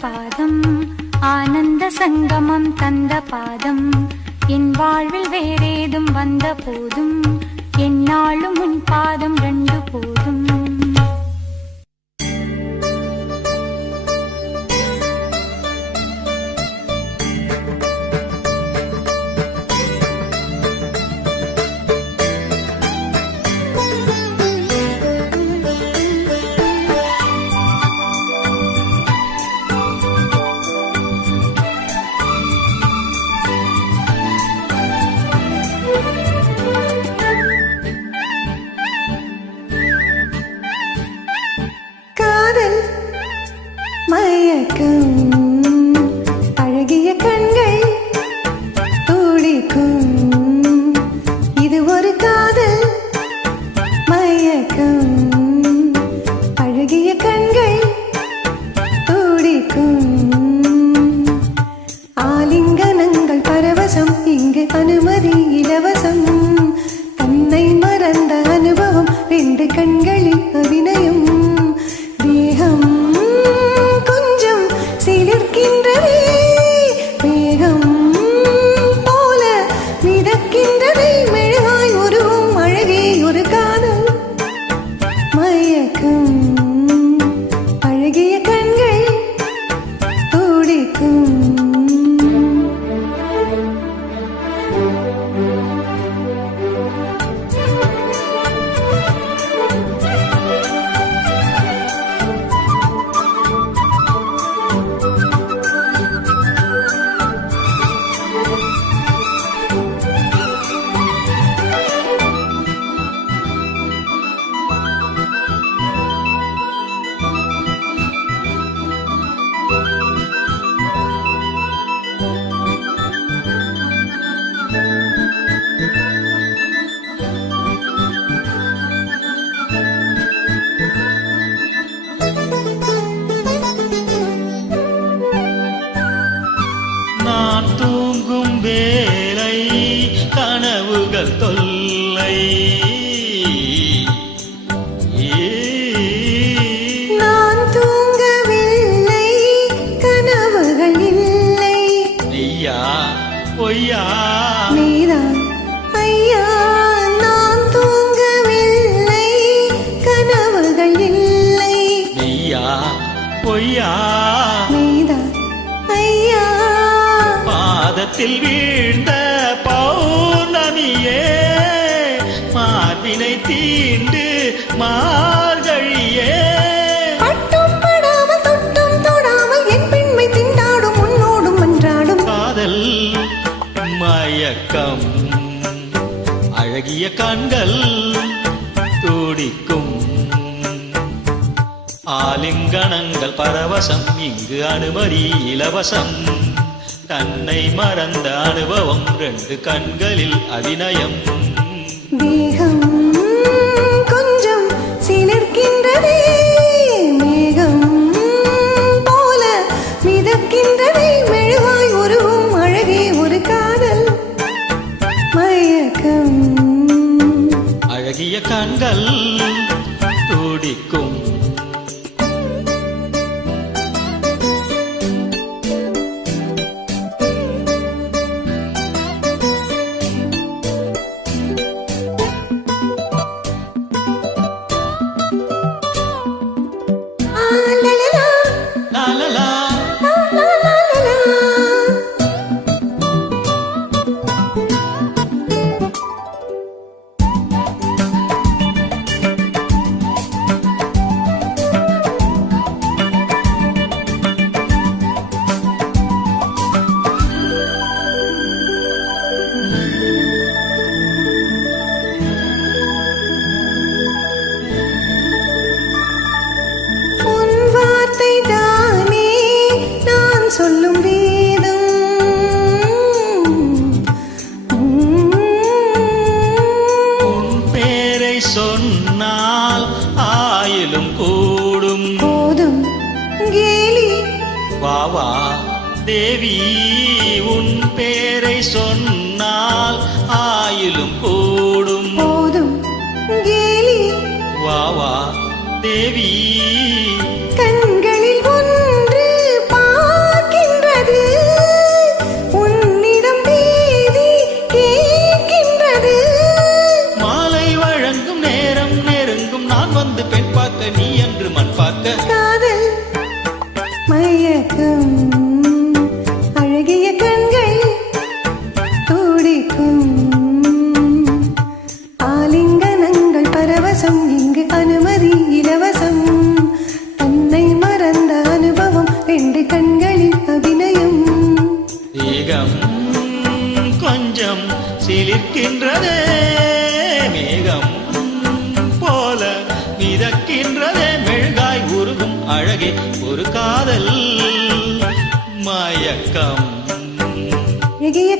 பாதம் ஆனந்த சங்கமம் தந்த பாதம் என் வாழ்வில் வேறேதும் வந்த போதும் என்னாலும் உன் பாதம் ரெண்டு போதும். மயக்கம் அழகிய கண்கள் துடிக்கும் இது ஒரு காதல் மயக்கம் அழகிய கண்கள் துடிக்கும் ஆலிங்கனங்கள் பரவசம் இங்கு அனுமதி இலவசம் தன்னை மறந்த அனுபவம் ரெண்டு கண்களில் அபிநயம் தேகம் சிலிர்க்கின்றதே மேகம் போல மிதக்கின்றதே மெழுகாய் உருவும் அழகே ஒரு காதல் மயக்கம் அழகிய கண்கள் துடிக்கும். நான் தூங்கும் வேளை கனவுகள் தொல்லை நான் தூங்கவில்லை கனவுகள் இல்லை ஐயா பொய்யா நீதான் ஐயா நான் தூங்கவில்லை கனவுகள் இல்லை ஐயா பொய்யா நீதான் ஐயா பாதத்தில் வீழ்ந்த பௌர்ணமியே மார்பினை தீண்டு மார்கழியே பட்டும் படாமல் தொட்டும் தொடாமல் என் பெண்மை திண்டாடும் உன்னோடும் மன்றாடும் காதல் மயக்கம் அழகிய கண்கள் துடிக்கும் ஆலிங்கனங்கள் பரவசம் இங்கு அனுமதி இலவசம் தன்னை மறந்த அனுபவம் ரெண்டு கண்களில் அபிநயம் தேகம் கொஞ்சம் சிலிர்க்கின்றதே மேகம் போல மிதக்கின்றதே மெழுகாய் உருவும் அழகே ஒரு காதல் மயக்கம் அழகிய கண்கள் துடிக்கும். La la la சொல்லும் வேதம் உன் பேரை சொன்னால் ஆயிலும் கூடும் போதும் கேலி வாவா தேவி உன் பேரை சொன்னால் ஆயிலும் கூடும் போதும் கேலி வாவா தேவி கண்களில் ஒன்று மிதக்கின்றதே மெழுகாய் உருகும் அழகே ஒரு காதல் மயக்கம் எகிய